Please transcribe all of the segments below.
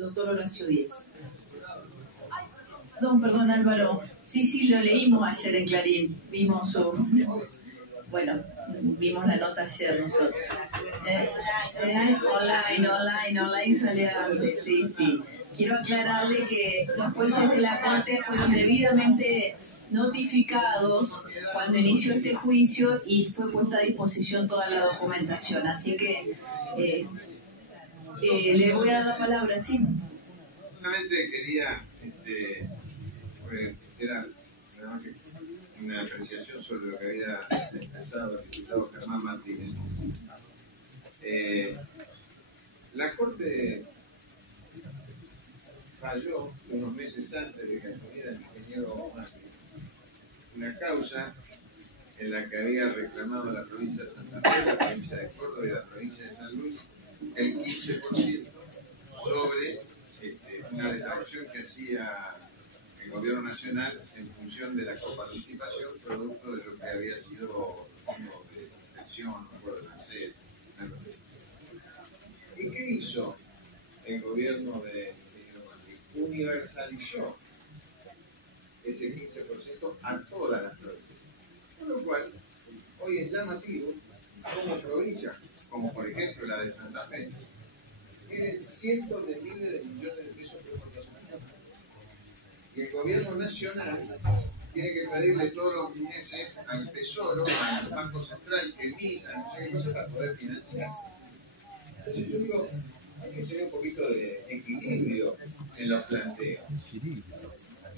doctor Horacio Díez. Perdón, Álvaro. Sí, lo leímos ayer en Clarín. Vimos bueno, vimos la nota ayer nosotros. Online sale sí. Quiero aclararle que los jueces de la Corte fueron debidamente notificados cuando inició este juicio y fue puesta a disposición toda la documentación. Así que le voy a dar la palabra, ¿sí? Solamente quería, era una apreciación sobre lo que había expresado el diputado Germán Martínez. La Corte falló unos meses antes de que asumiera el ingeniero Macri una causa en la que había reclamado la provincia de Santa Fe, la provincia de Córdoba y la provincia de San Luis el 15% sobre una declaración que hacía el gobierno nacional en función de la coparticipación producto de lo que había sido fondo de protección, no recuerdo, el ANSES. ¿Y qué hizo el gobierno de Macri? Universalizó ese 15% a todas las provincias. Con lo cual, hoy es llamativo como provincia, como por ejemplo la de Santa Fe, tienen cientos de miles de millones de pesos por exportación. Y el gobierno nacional tiene que pedirle todos los meses al Tesoro, al Banco Central, que emita, no sé qué cosa, para poder financiarse. Entonces yo digo, hay que tener un poquito de equilibrio en los planteos.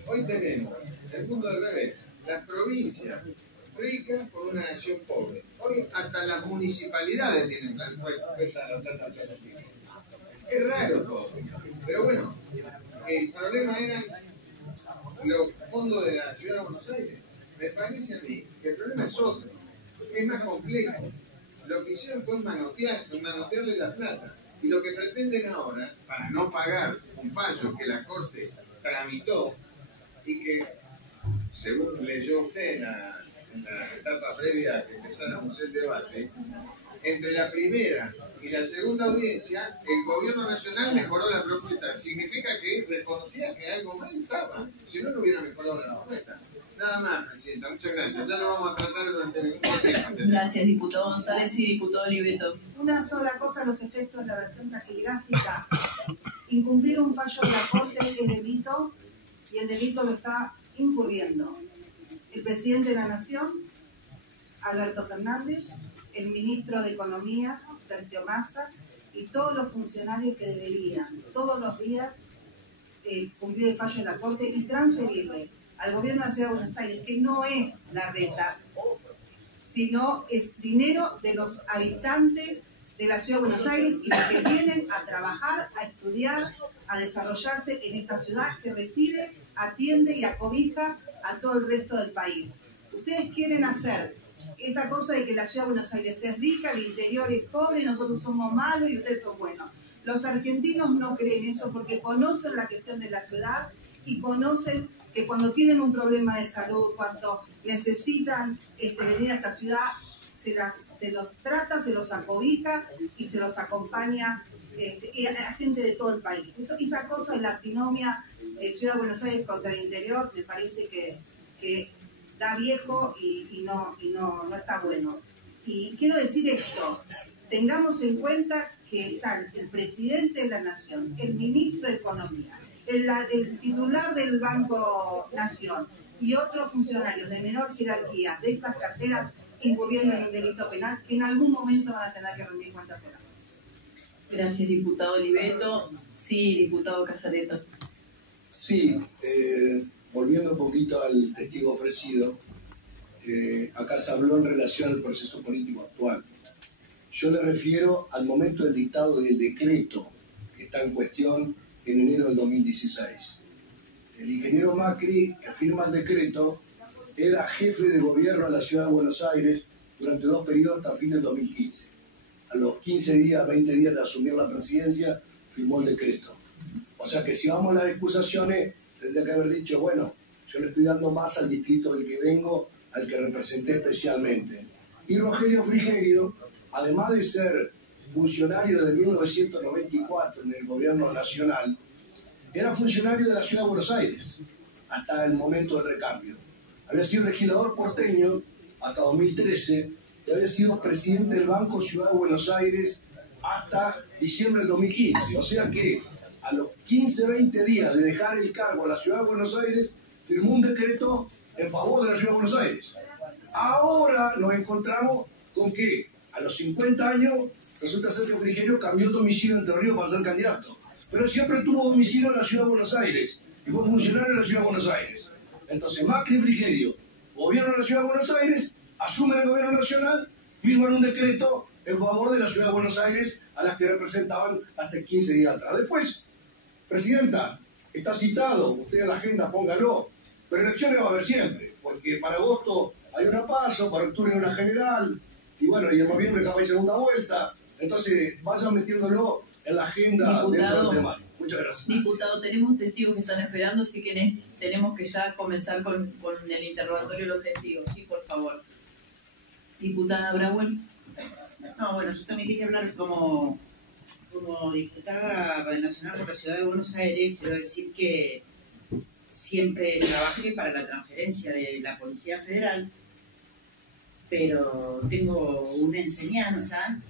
Hoy tenemos el mundo al revés, las provincias ricas por una nación pobre. Hoy hasta las municipalidades tienen la plata. Es raro todo, pero bueno, el problema eran los fondos de la Ciudad de Buenos Aires. Me parece a mí que el problema es otro, es más complejo. Lo que hicieron fue manotearle la plata. Y lo que pretenden ahora, para no pagar un fallo que la Corte tramitó y que, según leyó usted en la etapa previa a que empezáramos el debate, entre la primera y la segunda audiencia, el gobierno nacional mejoró la propuesta. Significa que reconocía que algo mal estaba. Si no, no hubiera mejorado la propuesta. Nada más, Presidenta. Muchas gracias. Ya lo vamos a tratar durante el tiempo. Gracias, diputado González y diputado Oliveto. Una sola cosa, los efectos de la versión taquigráfica. Incumplir un fallo de la Corte es delito y el delito lo está incurriendo el presidente de la Nación, Alberto Fernández, el ministro de Economía, Sergio Massa, y todos los funcionarios que deberían todos los días cumplir el fallo de la Corte y transferirle al gobierno de la Ciudad de Buenos Aires, que no es la reta, sino es dinero de los habitantes de la Ciudad de Buenos Aires y los que vienen a trabajar, a estudiar, a desarrollarse en esta ciudad que recibe, atiende y acobija a todo el resto del país. Ustedes quieren hacer esta cosa de que la Ciudad de Buenos Aires es rica, el interior es pobre, nosotros somos malos y ustedes son buenos. Los argentinos no creen eso porque conocen la gestión de la ciudad y conocen que cuando tienen un problema de salud, cuando necesitan venir a esta ciudad, se los trata, se los acobija y se los acompaña a gente de todo el país. Esa cosa de la antinomia Ciudad de Buenos Aires contra el interior me parece que da viejo y no está bueno. Y quiero decir esto, tengamos en cuenta que están el presidente de la Nación, el ministro de Economía, el titular del Banco Nación y otros funcionarios de menor jerarquía de esas caseras incurriendo en un delito penal que en algún momento van a tener que rendir cuentas en la justicia. Gracias, diputado Oliveto. Sí, diputado Casareto. Sí, volviendo un poquito al testigo ofrecido, acá se habló en relación al proceso político actual. Yo le refiero al momento del dictado del decreto que está en cuestión en enero del 2016. El ingeniero Macri, que firma el decreto, era jefe de gobierno de la Ciudad de Buenos Aires durante 2 periodos hasta fin del 2015. A los 15 días, 20 días de asumir la presidencia, firmó el decreto. O sea que si vamos a las excusaciones, tendría que haber dicho, bueno, yo le estoy dando más al distrito del que vengo, al que representé especialmente. Y Rogelio Frigerio, además de ser funcionario de 1994 en el gobierno nacional, era funcionario de la Ciudad de Buenos Aires hasta el momento del recambio. Había sido legislador porteño hasta 2013 y había sido presidente del Banco Ciudad de Buenos Aires hasta diciembre del 2015. O sea que a los 15-20 días de dejar el cargo a la Ciudad de Buenos Aires, firmó un decreto en favor de la Ciudad de Buenos Aires. Ahora nos encontramos con que a los 50 años resulta ser que Frigerio cambió el domicilio en Entre Ríos para ser candidato. Pero siempre tuvo domicilio en la Ciudad de Buenos Aires y fue funcionario de la Ciudad de Buenos Aires. Entonces Macri y Frigerio gobiernan la Ciudad de Buenos Aires, asumen el gobierno nacional, firman un decreto en favor de la Ciudad de Buenos Aires a las que representaban hasta 15 días atrás. Después, presidenta, está citado, usted en la agenda póngalo, pero elecciones va a haber siempre, porque para agosto hay una PASO, para octubre hay una general, y bueno, y en noviembre capaz hay segunda vuelta, entonces vayan metiéndolo en la agenda dentro del tema. Muchas gracias. Diputado, tenemos testigos que están esperando, así que tenemos que ya comenzar con el interrogatorio de los testigos. Sí, por favor. Diputada Brauer. No, bueno, yo también quería hablar como diputada nacional por la Ciudad de Buenos Aires. Quiero decir que siempre trabajé para la transferencia de la Policía Federal, pero tengo una enseñanza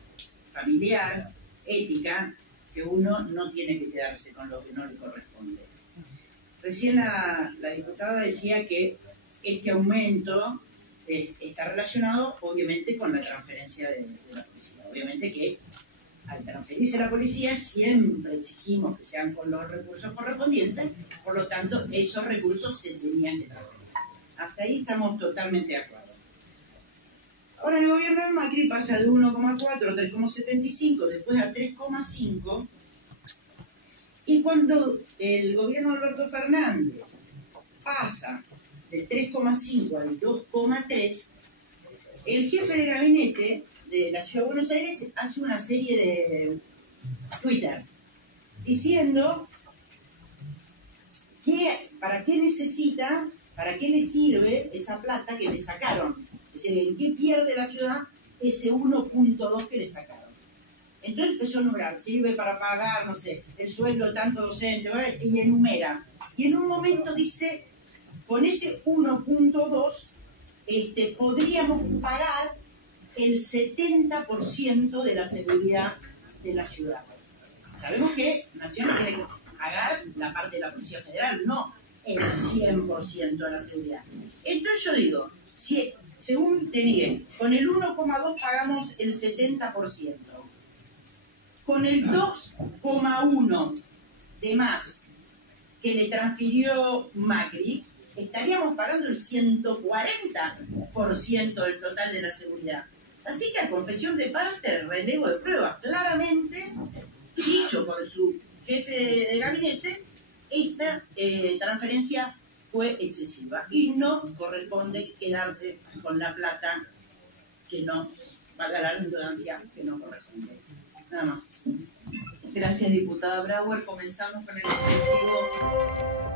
familiar, ética, que uno no tiene que quedarse con lo que no le corresponde. Recién la diputada decía que este aumento está relacionado obviamente con la transferencia de la policía. Obviamente que al transferirse la policía siempre exigimos que sean con los recursos correspondientes, por lo tanto esos recursos se tenían que transferir. Hasta ahí estamos totalmente de acuerdo. Ahora el gobierno de Macri pasa de 1,4 a 3,75, después a 3,5, y cuando el gobierno de Alberto Fernández pasa de 3,5 al 2,3, el jefe de gabinete de la Ciudad de Buenos Aires hace una serie de Twitter diciendo que para qué necesita, para qué le sirve esa plata que le sacaron. Es decir, ¿en qué pierde la ciudad ese 1,2 que le sacaron? Entonces empezó a enumerar, sirve para pagar, no sé, el sueldo de tanto docente, ¿vale? Y enumera. Y en un momento dice, con ese 1,2 podríamos pagar el 70% de la seguridad de la ciudad. Sabemos que Nación tiene que pagar la parte de la Policía Federal, no el 100% de la seguridad. Entonces yo digo, si según Te Miguel, con el 1,2 pagamos el 70%. Con el 2,1 de más que le transfirió Macri, estaríamos pagando el 140% del total de la seguridad. Así que a confesión de parte, relevo de pruebas, claramente, dicho por su jefe de gabinete, esta transferencia fue excesiva y no corresponde quedarse con la plata que no, valga la redundancia, que no corresponde. Nada más. Gracias, diputada Brauer. Comenzamos con el testigo